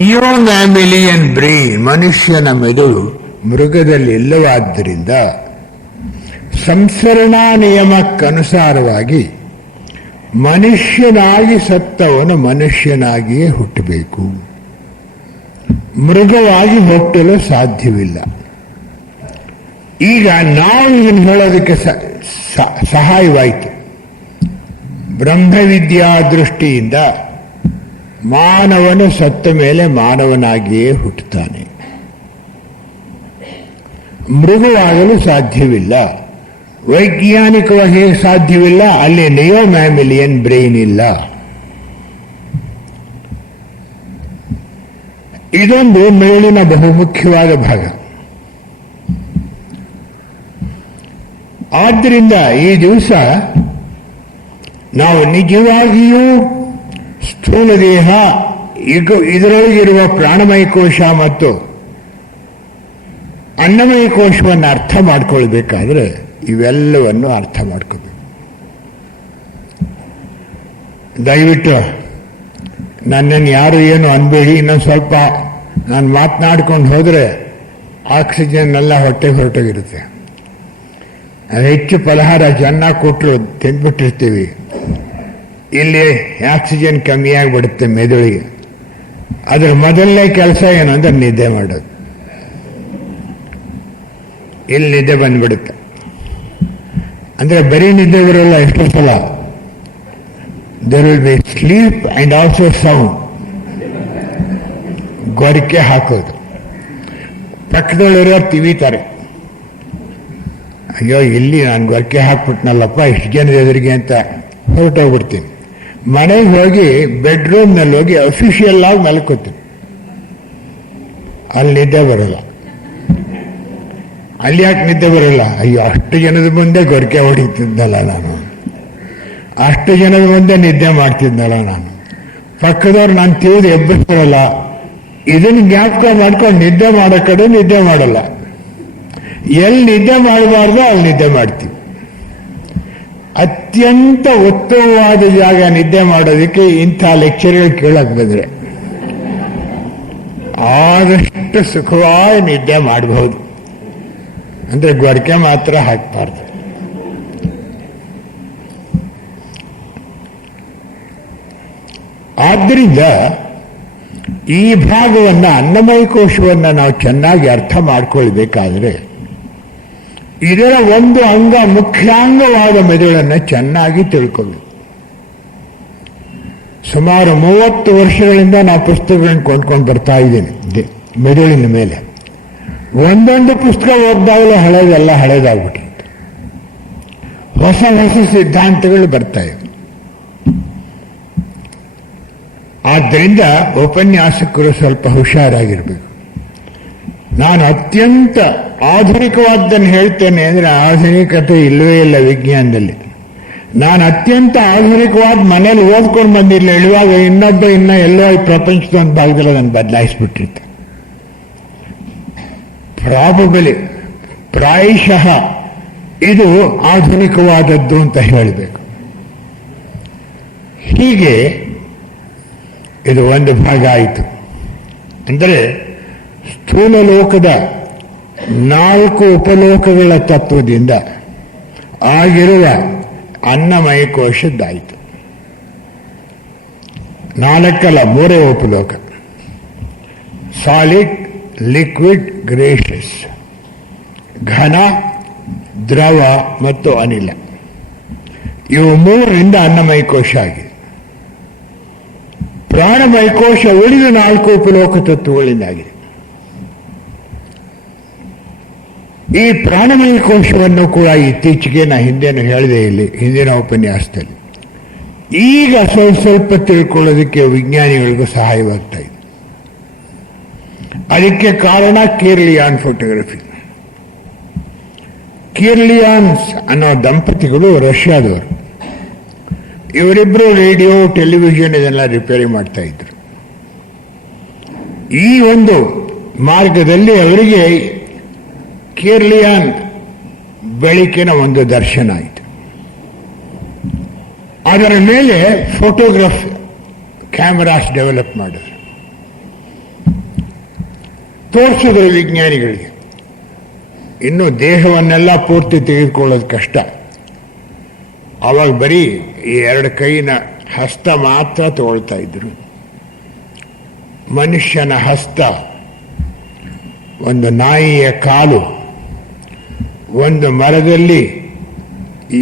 ಮ್ಯಾಮಿಲಿಯನ್ brain, ಮನುಷ್ಯನ ಮೆದುಳು ಮೃಗದಲ್ಲಿ ಇಲ್ಲವಾದ್ದರಿಂದ ಸಂಸರಣಾ ನಿಯಮಕ್ಕನುಸಾರವಾಗಿ ಮನುಷ್ಯನಾಗಿ ಸತ್ತವನು ಮನುಷ್ಯನಾಗಿಯೇ ಹುಟ್ಟಬೇಕು, ಮೃಗವಾಗಿ ಹುಟ್ಟಲು ಸಾಧ್ಯವಿಲ್ಲ. ಈಗ ನಾವು ಇದನ್ನು ಹೇಳೋದಕ್ಕೆ ಸಹಾಯವಾಯಿತು. ಬ್ರಹ್ಮವಿದ್ಯಾ ದೃಷ್ಟಿಯಿಂದ ಮಾನವನು ಸತ್ತ ಮೇಲೆ ಮಾನವನಾಗಿಯೇ ಹುಟ್ಟುತ್ತಾನೆ, ಮೃಗವಾಗಲು ಸಾಧ್ಯವಿಲ್ಲ. ವೈಜ್ಞಾನಿಕವಾಗಿ ಸಾಧ್ಯವಿಲ್ಲ, ಅಲ್ಲಿ ನಿಯೋಮ್ಯಾಮಿಲಿಯನ್ ಬ್ರೈನ್ ಇಲ್ಲ. ಇದೊಂದು ಮೆದುಳಿನ ಬಹುಮುಖ್ಯವಾದ ಭಾಗ. ಆದ್ದರಿಂದ ಈ ದಿವಸ ನಾವು ನಿಜವಾಗಿಯೂ ಸ್ಥೂಲ ದೇಹ, ಇದರೊಳಗಿರುವ ಪ್ರಾಣಮಯ ಕೋಶ ಮತ್ತು ಅನ್ನಮಯ ಕೋಶವನ್ನು ಅರ್ಥ ಮಾಡಿಕೊಳ್ಬೇಕಾದ್ರೆ ಇವೆಲ್ಲವನ್ನು ಅರ್ಥ ಮಾಡ್ಕೋಬೇಕು. ದಯವಿಟ್ಟು ನನ್ನನ್ನು ಯಾರು ಏನು ಅನ್ಬೇಡಿ. ಇನ್ನೊಂದು ಸ್ವಲ್ಪ ನಾನು ಮಾತನಾಡ್ಕೊಂಡು ಹೋದರೆ ಆಕ್ಸಿಜನ್ ಎಲ್ಲ ಹೊಟ್ಟೆಗೆ ಹೊರಟೋಗಿರುತ್ತೆ. ಹೆಚ್ಚು ಫಲಹಾರ ಚೆನ್ನಾಗಿ ಕೊಟ್ಟರು ತಿಂದ್ಬಿಟ್ಟಿರ್ತೀವಿ, ಇಲ್ಲಿ ಆಕ್ಸಿಜನ್ ಕಮ್ಮಿ ಆಗಿಬಿಡುತ್ತೆ ಮೆದುಳಿಗೆ. ಅದರ ಮೊದಲನೇ ಕೆಲಸ ಏನು ಅಂದ್ರೆ ನಿದ್ದೆ ಮಾಡೋದು. ಇಲ್ಲಿ ನಿದ್ದೆ ಬಂದ್ಬಿಡುತ್ತೆ. ಅಂದರೆ ಬರೀ ನಿದ್ದೆ ಬರೋಲ್ಲ, ಎಷ್ಟೋ ಸಲ there will be sleep and also sound. ಗೊರಕೆ ಹಾಕೋದು, ಪಕ್ಕದಲ್ಲಿರೋ ತಿವಿತಾರೆ, ಅಯ್ಯೋ ಇಲ್ಲಿ ನಾನು ಗೊರಕೆ ಹಾಕ್ಬಿಟ್ನಲ್ಲಪ್ಪ ಇಷ್ಟು ಜನದ ಎದುರಿಗೆ ಅಂತ ಹೊರಟೋಗ್ಬಿಡ್ತೀನಿ. ಮನೆಗೆ ಹೋಗಿ ಬೆಡ್ರೂಮ್ನಲ್ಲಿ ಹೋಗಿ ಅಫಿಷಿಯಲ್ ಆಗಿ ಮಲ್ಕೋತೀನಿ. ಅಲ್ಲಿ ನಿದ್ದೆ ಬರೋಲ್ಲ. ಅಲ್ಲಿ ಯಾಕೆ ನಿದ್ದೆ ಬರೋಲ್ಲ? ಅಯ್ಯೋ ಅಷ್ಟು ಜನದ ಮುಂದೆ ಗೊರಕೆ ಹೊಡಿತಿದ್ದಲ್ಲ ನಾನು, ಅಷ್ಟು ಜನದ ಮುಂದೆ ನಿದ್ದೆ ಮಾಡ್ತಿದ್ನಲ್ಲ ನಾನು, ಪಕ್ಕದವ್ರು ನಾನು ತಿಳಿದು ಎಬ್ಬಿಸ್ಕೊಳಲ್ಲ. ಇದನ್ನು ಜ್ಞಾಪಕ ಮಾಡ್ಕೊಂಡು ನಿದ್ದೆ ಮಾಡೋ ಕಡೆ ನಿದ್ದೆ ಮಾಡಲ್ಲ. ಎಲ್ಲಿ ನಿದ್ದೆ ಮಾಡಬಾರ್ದು ಅಲ್ಲಿ ನಿದ್ದೆ ಮಾಡ್ತೀವಿ. ಅತ್ಯಂತ ಉತ್ತಮವಾದ ಜಾಗ ನಿದ್ದೆ ಮಾಡೋದಕ್ಕೆ ಇಂಥ ಲೆಕ್ಚರ್ಗಳು ಕೇಳಕ್ ಬಂದ್ರೆ ಆದಷ್ಟು ಸುಖವಾಗಿ ನಿದ್ದೆ ಮಾಡಬಹುದು. ಅಂದ್ರೆ ಗೊರಕೆ ಮಾತ್ರ ಹಾಕಬಾರ್ದು. ಆದ್ದರಿಂದ ಈ ಭಾಗವನ್ನ, ಅನ್ನಮಯ ಕೋಶವನ್ನ ನಾವು ಚೆನ್ನಾಗಿ ಅರ್ಥ ಮಾಡ್ಕೊಳ್ಬೇಕಾದ್ರೆ ಇದರ ಒಂದು ಅಂಗ, ಮುಖ್ಯಾಂಗವಾದ ಮೆದುಳನ್ನು ಚೆನ್ನಾಗಿ ತಿಳ್ಕೋಬೇಕು. ಸುಮಾರು 30 ವರ್ಷಗಳಿಂದ ನಾವು ಪುಸ್ತಕಗಳನ್ನು ಕೊಂಡ್ಕೊಂಡು ಬರ್ತಾ ಇದ್ದೇನೆ ಮೆದುಳಿನ ಮೇಲೆ. ಒಂದೊಂದು ಪುಸ್ತಕ ಓದಿದಾಗಲೂ ಹಳೇದೆಲ್ಲ ಹಳೇದಾಗ್ಬಿಟ್ಟಿರುತ್ತೆ, ಹೊಸ ಹೊಸ ಸಿದ್ಧಾಂತಗಳು ಬರ್ತಾ ಇವೆ. ಆದ್ದರಿಂದ ಉಪನ್ಯಾಸಕರು ಸ್ವಲ್ಪ ಹುಷಾರಾಗಿರ್ಬೇಕು. ನಾನು ಅತ್ಯಂತ ಆಧುನಿಕವಾದ್ದನ್ನು ಹೇಳ್ತೇನೆ ಅಂದರೆ ಆಧುನಿಕತೆ ಇಲ್ಲವೇ ಇಲ್ಲ ವಿಜ್ಞಾನದಲ್ಲಿ. ನಾನು ಅತ್ಯಂತ ಆಧುನಿಕವಾದ ಮನೇಲಿ ಓದ್ಕೊಂಡು ಬಂದಿರಲಿಲ್ಲ, ಹೇಳುವಾಗ ಇನ್ನ ಎಲ್ಲೋ ಈ ಪ್ರಪಂಚದ ಒಂದು ಭಾಗದಲ್ಲಿ ಅದನ್ನು ಬದಲಾಯಿಸ್ಬಿಟ್ಟಿರ್ತೆ. ಪ್ರಾಯಶಃ ಇದು ಆಧುನಿಕವಾದದ್ದು ಅಂತ ಹೇಳಬೇಕು. ಹೀಗೆ ಇದು ಒಂದು ಭಾಗ ಆಯಿತು. ಅಂದರೆ ಸ್ಥೂಲ ಲೋಕದ 4 ಉಪಲೋಕಗಳ ತತ್ವದಿಂದ ಆಗಿರುವ ಅನ್ನಮಯ ಕೋಶದ್ದಾಯಿತು. 4 ಅಲ್ಲ, 3 ಉಪಲೋಕ: ಸಾಲಿಡ್, ಲಿಕ್ವಿಡ್, ಗ್ರೇಷಸ್, ಘನ, ದ್ರವ ಮತ್ತು ಅನಿಲ. ಇವು 3ರಿಂದ ಅನ್ನಮಯ ಕೋಶ ಆಗಿದೆ. ಪ್ರಾಣಮಯ ಕೋಶ ಉಳಿದ 4 ಉಪಲೋಕ ತತ್ವಗಳಿಂದಾಗಿದೆ. ಈ ಪ್ರಾಣಮಯ ಕೋಶವನ್ನು ಕೂಡ ಇತ್ತೀಚೆಗೆ ನಾ ಹಿಂದೇನು ಹೇಳಿದೆ ಇಲ್ಲಿ ಹಿಂದಿನ ಉಪನ್ಯಾಸದಲ್ಲಿ. ಈಗ ಸ್ವಲ್ಪ ತಿಳ್ಕೊಳ್ಳೋದಕ್ಕೆ ವಿಜ್ಞಾನಿಗಳಿಗೂ ಸಹಾಯವಾಗ್ತಾ ಇದೆ. ಅದಕ್ಕೆ ಕಾರಣ ಕಿರ್ಲಿಯಾನ್ ಫೋಟೋಗ್ರಫಿ. ಕಿರ್ಲಿಯಾನ್ಸ್ ಅನ್ನೋ ದಂಪತಿಗಳು ರಷ್ಯಾದವರು. ಇವರಿಬ್ಬರು ರೇಡಿಯೋ, ಟೆಲಿವಿಷನ್ ಇದೆಲ್ಲ ರಿಪೇರಿ ಮಾಡ್ತಾ ಇದ್ರು. ಈ ಒಂದು ಮಾರ್ಗದಲ್ಲಿ ಅವರಿಗೆ ಕಿರ್ಲಿಯಾನ್ ಬೆಳಕಿನ ಒಂದು ದರ್ಶನ ಆಯಿತು. ಅದರ ಮೇಲೆ ಫೋಟೋಗ್ರಾಫ್ ಕ್ಯಾಮರಾಸ್ ಡೆವಲಪ್ ಮಾಡಿದ್ರು. ತೋರಿಸಿದ್ರೆ ವಿಜ್ಞಾನಿಗಳಿಗೆ. ಇನ್ನು ದೇಹವನ್ನೆಲ್ಲ ಪೂರ್ತಿ ತೆಗೆದುಕೊಳ್ಳೋದು ಕಷ್ಟ. ಆವಾಗ ಬರೀ ಈ 2 ಕೈನ ಹಸ್ತ ಮಾತ್ರ ತಗೊಳ್ತಾ ಇದ್ರು. ಮನುಷ್ಯನ ಹಸ್ತ, ಒಂದು ನಾಯಿಯ ಕಾಲು, ಒಂದು ಮರದಲ್ಲಿ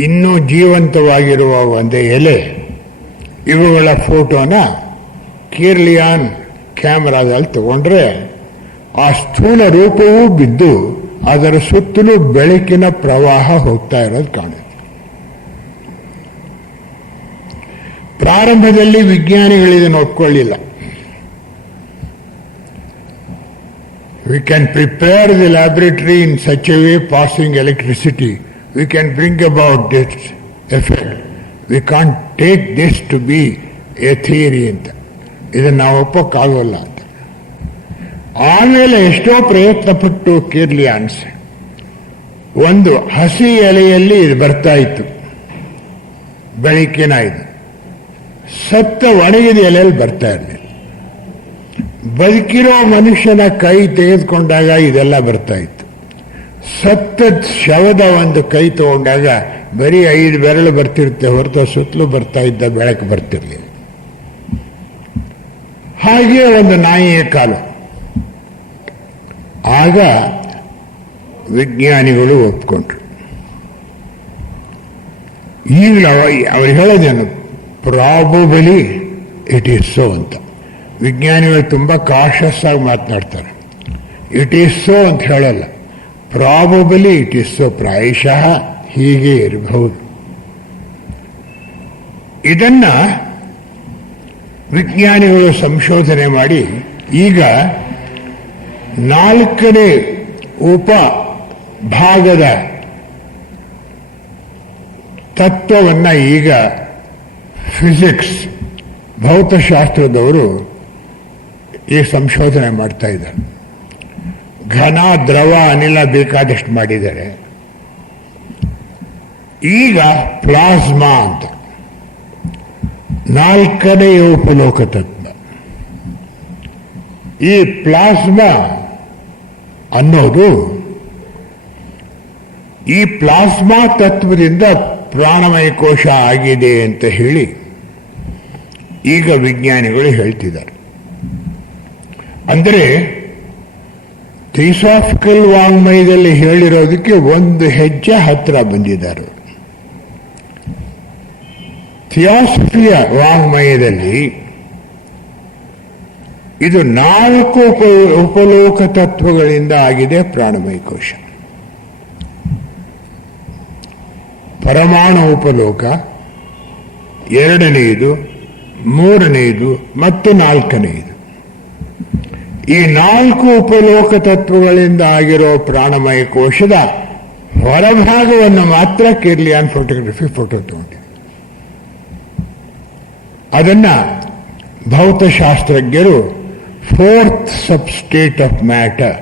ಇನ್ನೂ ಜೀವಂತವಾಗಿರುವ ಒಂದು ಎಲೆ, ಇವುಗಳ ಫೋಟೋನ ಕಿರ್ಲಿಯಾನ್ ಕ್ಯಾಮರಾದಲ್ಲಿ ತಗೊಂಡ್ರೆ ಆ ಸ್ಥೂಲ ರೂಪವೂ ಬಿದ್ದು ಅದರ ಸುತ್ತಲೂ ಬೆಳಕಿನ ಪ್ರವಾಹ ಹೋಗ್ತಾ ಇರೋದು ಕಾಣುತ್ತೆ. ಪ್ರಾರಂಭದಲ್ಲಿ ವಿಜ್ಞಾನಿಗಳು ಇದನ್ನು ಒಪ್ಕೊಳ್ಳಿಲ್ಲ. We can prepare the laboratory in such a way, passing electricity, we can bring about this effect. We can't take this to be a theory ಅಂತ. ಇದನ್ನು ನಾವು ಒಪ್ಪಕ್ಕಾಗೋಲ್ಲ ಅಂತ. ಆಮೇಲೆ ಎಷ್ಟೋ ಪ್ರಯತ್ನ ಪಟ್ಟು ಕಿರ್ಲಿಯಾನ್ಸ್ ಒಂದು ಹಸಿ ಎಲೆಯಲ್ಲಿ ಇದು ಬರ್ತಾ ಇತ್ತು, ಬೆಳಕಿನ ಇದು. ಸತ್ತ ಒಣಗಿದ ಎಲೆಯಲ್ಲಿ ಬರ್ತಾ ಇರಲಿಲ್ಲ. ಬದುಕಿರೋ ಮನುಷ್ಯನ ಕೈ ತೆಗೆದುಕೊಂಡಾಗ ಇದೆಲ್ಲ ಬರ್ತಾ ಇತ್ತು. ಸತ್ತ ಶವದ ಒಂದು ಕೈ ತಗೊಂಡಾಗ ಬರೀ 5 ಬೆರಳು ಬರ್ತಿರುತ್ತೆ ಹೊರತು ಸುತ್ತಲೂ ಬರ್ತಾ ಇದ್ದ ಬೆಳಕು ಬರ್ತಿರ್ಲಿಲ್ಲ. ಹಾಗೆ ಒಂದು ನಾಯಿಯ ಕಾಲು. ಆಗ ವಿಜ್ಞಾನಿಗಳು ಒಪ್ಕೊಂಡ್ರು. ಈಗಲೂ ಅವ್ರು ಹೇಳೋದೇನು, ಪ್ರಾಬಬಲಿ ಇಟ್ ಈಸ್ ಸೋ ಅಂತ. ವಿಜ್ಞಾನಿಗಳು ತುಂಬ ಕಾಷಸ್ ಆಗಿ ಮಾತನಾಡ್ತಾರೆ. ಇಟ್ ಈಸ್ ಸೋ ಅಂತ ಹೇಳಲ್ಲ, ಪ್ರಾಬಬಲಿ ಇಟ್ ಈಸ್ ಸೋ, ಪ್ರಾಯಶಃ ಹೀಗೆ ಇರಬಹುದು. ಇದನ್ನ ವಿಜ್ಞಾನಿಗಳು ಸಂಶೋಧನೆ ಮಾಡಿ ಈಗ 4ನೇ ಉಪಭಾಗದ ತತ್ವವನ್ನು ಈಗ ಫಿಸಿಕ್ಸ್, ಭೌತಶಾಸ್ತ್ರದವರು ಈ ಸಂಶೋಧನೆ ಮಾಡ್ತಾ ಇದ್ದಾರೆ. ಘನ, ದ್ರವ, ಅನಿಲ ಬೇಕಾದಷ್ಟು ಮಾಡಿದ್ದಾರೆ. ಈಗ ಪ್ಲಾಸ್ಮಾ ಅಂತ 4ನೇ ಉಪಲೋಕ ತತ್ವ. ಈ ಪ್ಲಾಸ್ಮಾ ಅನ್ನೋದು ಈ ಪ್ಲಾಸ್ಮಾ ತತ್ವದಿಂದ ಪ್ರಾಣಮಯ ಕೋಶ ಆಗಿದೆ ಅಂತ ಹೇಳಿ ಈಗ ವಿಜ್ಞಾನಿಗಳು ಹೇಳ್ತಿದ್ದಾರೆ. ಅಂದರೆ ಥಿಯೋಸಾಫಿಕಲ್ ವಾಂಗ್ಮಯದಲ್ಲಿ ಹೇಳಿರೋದಕ್ಕೆ ಒಂದು ಹೆಜ್ಜೆ ಹತ್ರ ಬಂದಿದ್ದಾರೆ. ಥಿಯೋಸಫಿಯ ವಾಂಗ್ಮಯದಲ್ಲಿ ಇದು 4 ಉಪಲೋಕ ತತ್ವಗಳಿಂದ ಆಗಿದೆ ಪ್ರಾಣಮಯ ಕೋಶ. ಪರಮಾಣು ಉಪಲೋಕ, 2ನೇದು, 3ನೇದು ಮತ್ತು 4ನೇದು. ಈ 4 ಉಪಲೋಕ ತತ್ವಗಳಿಂದ ಆಗಿರೋ ಪ್ರಾಣಮಯ ಕೋಶದ ಹೊರಭಾಗವನ್ನು ಮಾತ್ರ ಕಿರ್ಲಿಯಾನ್ ಫೋಟೋಗ್ರಫಿ ಫೋಟೋ ತಗೊಂಡಿದೆ. ಅದನ್ನ ಭೌತಶಾಸ್ತ್ರಜ್ಞರು 4th substate of matter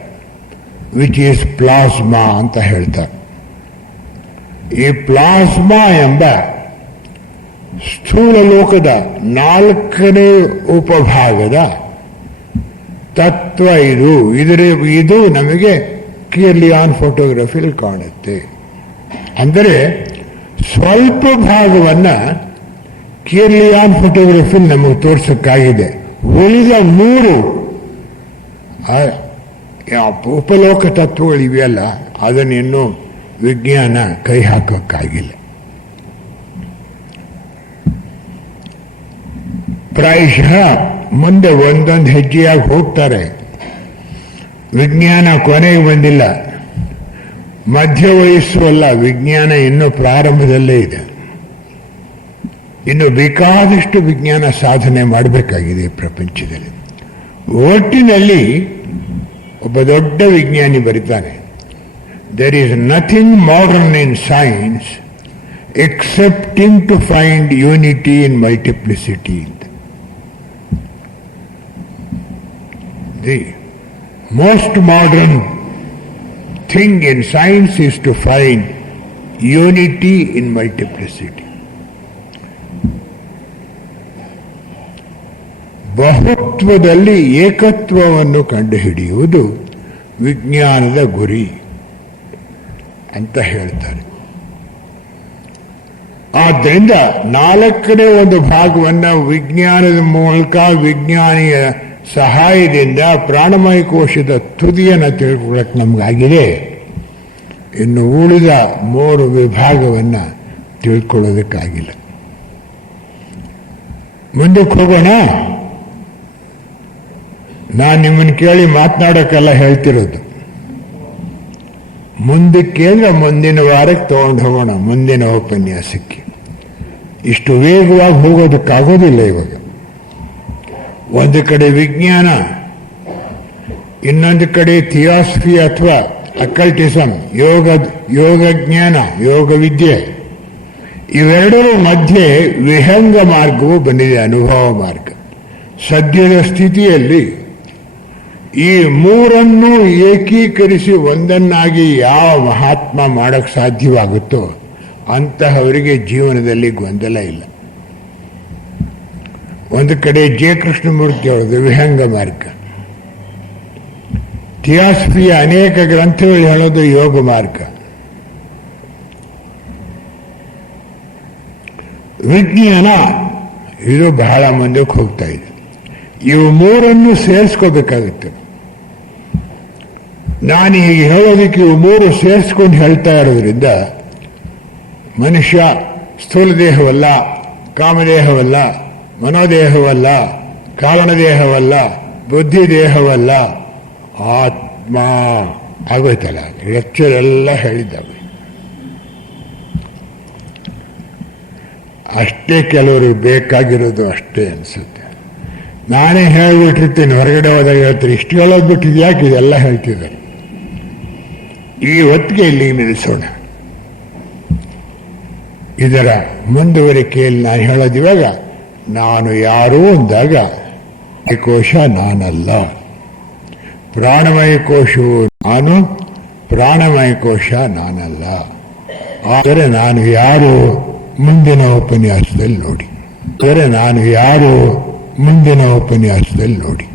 which is plasma ಅಂತ ಹೇಳ್ತಾರೆ. ಈ ಪ್ಲಾಸ್ಮಾ ಎಂಬ ಸ್ಥೂಲ ಲೋಕದ 4ನೇ ಉಪಭಾಗದ ತತ್ವ ಇದು ನಮಗೆ ಕಿರ್ಲಿಯಾನ್ ಫೋಟೋಗ್ರಫಿಲಿ ಕಾಣುತ್ತೆ. ಅಂದರೆ ಸ್ವಲ್ಪ ಭಾಗವನ್ನು ಕಿರ್ಲಿಯಾನ್ ಫೋಟೋಗ್ರಫಿ ನಮಗೆ ತೋರ್ಸಕ್ಕಾಗಿದೆ. ಉಳಿದ 3 ಉಪಲೋಕ ತತ್ವಗಳಿವೆಯಲ್ಲ, ಅದನ್ನಿನ್ನೂ ವಿಜ್ಞಾನ ಕೈ ಹಾಕೋಕ್ಕಾಗಿಲ್ಲ. ಪ್ರಾಯಶಃ ಮುಂದೆ ಒಂದೊಂದು ಹೆಜ್ಜೆಯಾಗಿ ಹೋಗ್ತಾರೆ. ವಿಜ್ಞಾನ ಕೊನೆಗೆ ಬಂದಿಲ್ಲ, ಮಧ್ಯ ವಯಸ್ಸು ಅಲ್ಲ, ವಿಜ್ಞಾನ ಇನ್ನೂ ಪ್ರಾರಂಭದಲ್ಲೇ ಇದೆ. ಇನ್ನು ಬೇಕಾದಷ್ಟು ವಿಜ್ಞಾನ ಸಾಧನೆ ಮಾಡಬೇಕಾಗಿದೆ ಈ ಪ್ರಪಂಚದಲ್ಲಿ. ಒಟ್ಟಿನಲ್ಲಿ ಒಬ್ಬ ದೊಡ್ಡ ವಿಜ್ಞಾನಿ ಬರೀತಾನೆ, there is nothing modern in science excepting to find unity in multiplicity. The most modern thing in science is to find unity in multiplicity. ಬಹುತ್ವದಲ್ಲಿ ಏಕತ್ವವನ್ನು ಕಂಡುಹಿಡಿಯುವುದು ವಿಜ್ಞಾನದ ಗುರಿ ಅಂತ ಹೇಳ್ತಾರೆ. ಆದ್ದರಿಂದ 4ನೇ ಒಂದು ಭಾಗವನ್ನು ವಿಜ್ಞಾನದ ಮೂಲಕ ವಿಜ್ಞಾನಿಯ ಸಹಾಯದಿಂದ ಪ್ರಾಣಮಯ ಕೋಶದ ತುದಿಯನ್ನು ತಿಳ್ಕೊಳ್ಳಕ್ಕೆ ನಮಗಾಗಿದೆ. ಇನ್ನು ಉಳಿದ 3 ವಿಭಾಗವನ್ನು ತಿಳ್ಕೊಳ್ಳೋದಕ್ಕಾಗಿಲ್ಲ. ಮುಂದಕ್ಕೆ ಹೋಗೋಣ. ನಾನು ನಿಮ್ಮನ್ನು ಕೇಳಿ ಮಾತನಾಡೋಕ್ಕೆಲ್ಲ ಹೇಳ್ತಿರೋದು. ಮುಂದಕ್ಕೆ ಅಂದರೆ ಮುಂದಿನ ವಾರಕ್ಕೆ ತಗೊಂಡು ಹೋಗೋಣ, ಮುಂದಿನ ಉಪನ್ಯಾಸಕ್ಕೆ. ಇಷ್ಟು ವೇಗವಾಗಿ ಹೋಗೋದಕ್ಕಾಗೋದಿಲ್ಲ ಇವಾಗ. ಒಂದು ಕಡೆ ವಿಜ್ಞಾನ, ಇನ್ನೊಂದು ಕಡೆ ಥಿಯಾಸಫಿ ಅಥವಾ ಅಕಲ್ಟಿಸಮ್, ಯೋಗ ಜ್ಞಾನ, ಯೋಗ ವಿದ್ಯೆ. ಇವೆರಡರ ಮಧ್ಯೆ ವಿಹಂಗ ಮಾರ್ಗವು ಬಂದಿದೆ, ಅನುಭವ ಮಾರ್ಗ. ಸದ್ಯದ ಸ್ಥಿತಿಯಲ್ಲಿ ಈ 3 ಏಕೀಕರಿಸಿ ಒಂದನ್ನಾಗಿ ಯಾವ ಮಹಾತ್ಮ ಮಾಡೋಕ್ಕೆ ಸಾಧ್ಯವಾಗುತ್ತೋ ಅಂತಹವರಿಗೆ ಜೀವನದಲ್ಲಿ ಗೊಂದಲ ಇಲ್ಲ. ಒಂದು ಕಡೆ ಜೆ ಕೃಷ್ಣಮೂರ್ತಿ ಅವರದು ವಿಹಂಗ ಮಾರ್ಗ, ಥಿಯಾಸಫಿಯ ಅನೇಕ ಗ್ರಂಥಗಳು ಹೇಳೋದು ಯೋಗ ಮಾರ್ಗ, ವಿಜ್ಞಾನ ಇದು ಬಹಳ ಮುಂದಕ್ಕೆ ಹೋಗ್ತಾ ಇದೆ. ಇವು 3 ಸೇರಿಸ್ಕೋಬೇಕಾಗುತ್ತೆ. ನಾನು ಈಗ ಹೇಳೋದಕ್ಕೆ ಇವು 3 ಸೇರಿಸ್ಕೊಂಡು ಹೇಳ್ತಾ ಇರೋದ್ರಿಂದ ಮನುಷ್ಯ ಸ್ಥೂಲ ದೇಹವಲ್ಲ, ಕಾಮದೇಹವಲ್ಲ, ಮನೋದೇಹವಲ್ಲ, ಕಾರಣದೇಹವಲ್ಲ, ಬುದ್ಧಿ ದೇಹವಲ್ಲ, ಆತ್ಮ ಆಗೋಯ್ತಲ್ಲ. ಲೆಕ್ಚರೆಲ್ಲ ಹೇಳಿದ್ದಾವೆ. ಅಷ್ಟೇ ಕೆಲವ್ರಿಗೆ ಬೇಕಾಗಿರೋದು ಅಷ್ಟೇ ಅನಿಸುತ್ತೆ. ನಾನೇ ಹೇಳಿಬಿಟ್ಟಿರ್ತೀನಿ, ಹೊರಗಡೆ ಹೋದಾಗ ಹೇಳ್ತೀನಿ, ಇಷ್ಟು ಹೇಳೋದು ಬಿಟ್ಟಿದ್ದು ಯಾಕೆ ಇದೆಲ್ಲ ಹೇಳ್ತಿದ್ದಾರೆ. ಈ ಹೊತ್ತಿಗೆ ಇಲ್ಲಿ ನಿಲ್ಲಿಸೋಣ. ಇದರ ಮುಂದುವರಿಕೆಯಲ್ಲಿ ನಾನು ಹೇಳೋದಿವಾಗ, ನಾನು ಯಾರು ಅಂದಾಗ ಕೋಶ ನಾನಲ್ಲ, ಪ್ರಾಣಮಯ ಕೋಶವು ನಾನು, ಪ್ರಾಣಮಯ ಕೋಶ ನಾನಲ್ಲ. ಆದರೆ ನಾನು ಯಾರು ಮುಂದಿನ ಉಪನ್ಯಾಸದಲ್ಲಿ ನೋಡಿ. ಮುಂದಿನ ಉಪನ್ಯಾಸದಲ್ಲಿ ನೋಡಿ.